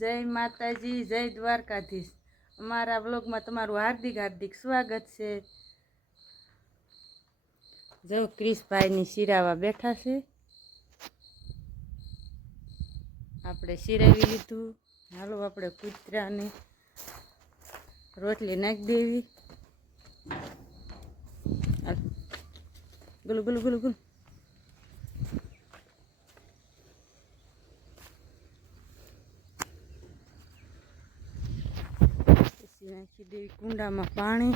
જય માતાજી, જય દ્વારકાધીશ। અમારા બ્લોગમાં તમારું હાર્દિક હાર્દિક સ્વાગત છે। જો ક્રિશભાઈની શિરાવા બેઠા છે, આપણે શિરાવી લીધું। હાલો આપણે કૂતરાને રોટલી નાખી દેવી। ગુલુ ગુલુ ગુલુ ગુલુ। પછી નાખી દેવી કુંડામાં પાણી।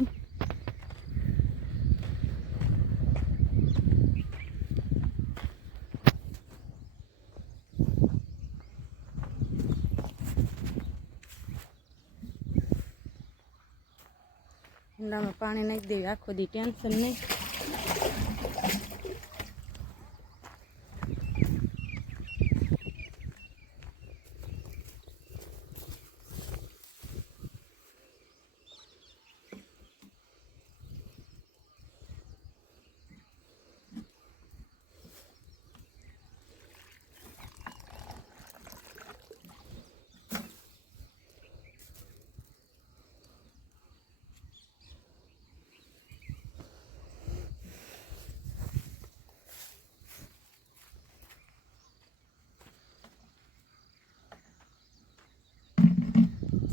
કુંડામાં પાણી નાખી દેવી, આખો દી ટેન્શન નહીં।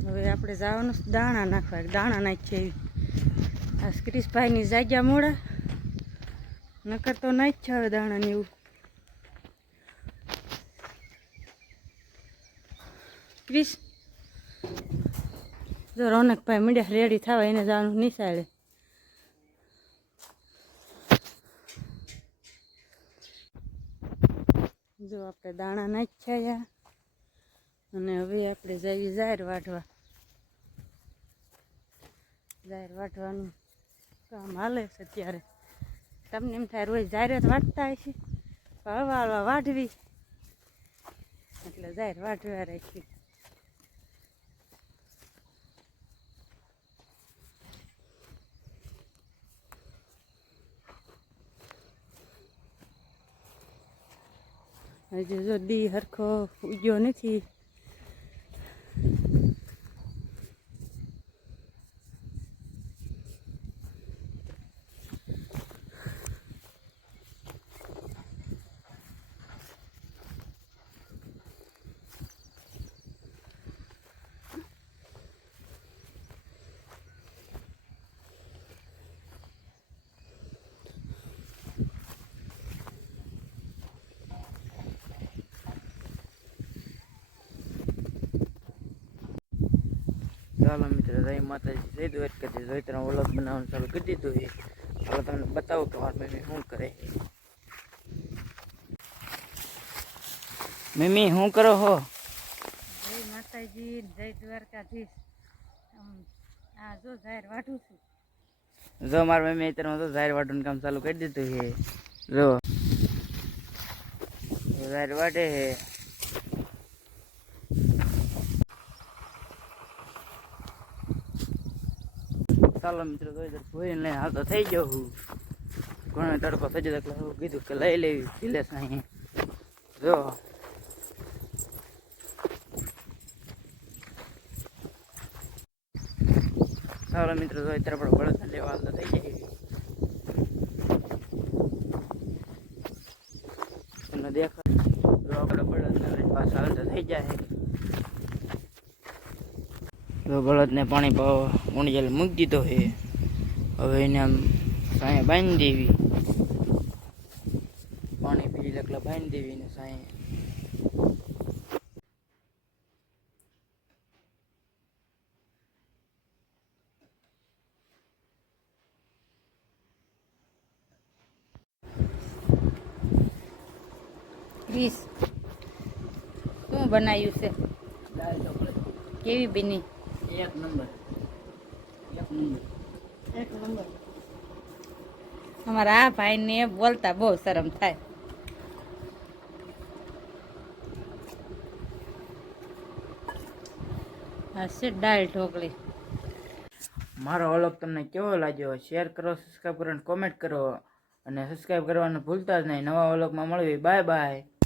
હવે આપણે જવાનું દાણા નાખવા, દાણા નાખીએ। આ ક્રિશભાઈની જાગ્યા મોડા નકર તો નાખ્યા હવે દાણાને એવું। ક્રિશ જો રોનકભાઈ મીડિયા રેડી થવા, એને જવાનું નિશાળે। જો આપણે દાણા નાખ્યા અને હવે આપણે જઈએ જાહેર વાઢવા। જાહેર વાઢવાનું કામ હાલે છે અત્યારે। તમને એમ થાય રોજ જાહેર જ વાઢતા હશે, હળવા હળવા વાઢવી એટલે જાહેર વાઢવા રાખી। હજુ જો દી હરખો ઉગ્યો નથી। ચાલો મિત્રો, જય માતાજી, જય દ્વારકાધીશ। જોઈતરા વ્લોગ બનાવવાનું ચાલુ કરી દીધું છે। ચાલો તમને બતાવું કે મારી મમ્મી શું કરે। મમ્મી શું કરો હો? જય માતાજી, જય દ્વારકાધીશ। આ જો જાહેર વાઢું છું। જો મારી મમ્મી અત્યારે તો જાહેર વાઢવાનું કામ ચાલુ કરી દીધું છે। જો જાહેર વાઢે છે। ચાલો મિત્રો, ભોજન લઈને હાલ તો થઈ જાઉં। ઘણો તડકો થઈ જતો એટલે હું કીધું કે લઈ લેવી જીલેશ અહીં। જો ચાલો મિત્રો, જો અત્યારે આપણે બળદ લેવા હાલ તો થઈ જાય। તમને દેખાય જો આપણે બળદ પાછા હાલ તો થઈ જાય। તો બળદને પાણી ઊંડી જલ મૂકી દીધો છે। હવે એને આમ સાંયે બાંધી દેવી, પાણી પી લકલા બાંધી દેવી ને સાંયે। ક્રિશ શું બનાવ્યું છે? દાળ ઢોકળી કેવી બની? એક નંબર, એક નંબર, એક નંબર। અમારા આ ભાઈને બોલતા બહુ શરમ થાય। આ છે દાળ ઢોકળી। મારો વ્લોગ તમને કેવો લાગ્યો શેર કરો, સબસ્ક્રાઈબ કરો અને કોમેન્ટ કરો, અને સબસ્ક્રાઈબ કરવાનું ભૂલતા જ નહીં। નવા વ્લોગમાં મળવી, બાય બાય।